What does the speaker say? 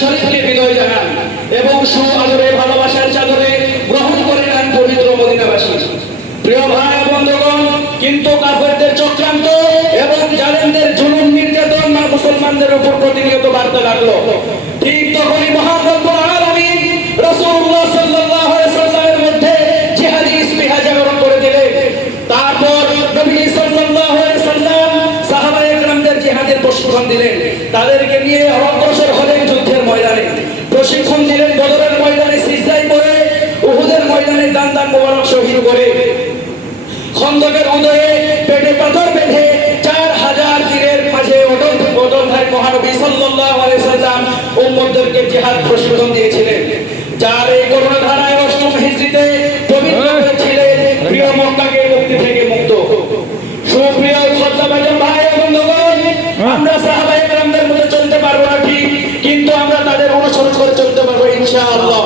শরীফকে বিদায় জানান এবং সুআদরে ভালোবাসার চাদরে গ্রহণ করে নেন পবিত্র মদিনাবাসী। প্রিয় ভাই ও বন্ধুগণ, কিন্তু কাফেরদের চক্রান্ত এবং জালেমদের জুলুম নির্যাতন মুসলমানদের উপর প্রতিনিয়ত বাড়তে লাগলো। ঠিক তখনই মহান রব্বুল আলামিন রাসূলুল্লাহ সাল্লাল্লাহু আলাইহি ওয়াসাল্লামের মধ্যে জিহাদি স্পৃহা জাগরণ করে দিলেন। তারপর নবী সাল্লাল্লাহু আলাইহি ওয়াসাল্লাম সাহাবায়ে কেরামদের জিহাদের প্রশিক্ষণ দিলেন, তাদেরকে নিয়ে অগ্রসর হলেন যুদ্ধের ময়দানে। প্রশিক্ষণ দিলেন বদরের ময়দানে সিজদায় পড়ে, উহুদের ময়দানে দান দান মোবারক শহীদ করে, খন্দকের উদয়ে পেটে পাথর বেঁধে 4000 তীরের মাঝে অটলধারী মহানবী সাল্লাল্লাহু আলাইহি ওয়াসাল্লাম উম্মতদেরকে জিহাদ প্রশিক্ষণ দিয়েছিলেন। যার এই করুণা ধারায় 8ম হিজরিতে পবিত্র হয়েছিলেন প্রিয় মক্কাকে মুক্তি থেকে মুক্ত। সুপ্রিয় শ্রদ্ধাভাজন ভাই ও বন্ধুগণ, আমরা সাহাবায়ে কেরামদের মতো চলতে পারবো না ঠিক, কিন্তু আমরা তাদের অনুসরণ করে চলতে পারবো ইনশাআল্লাহ।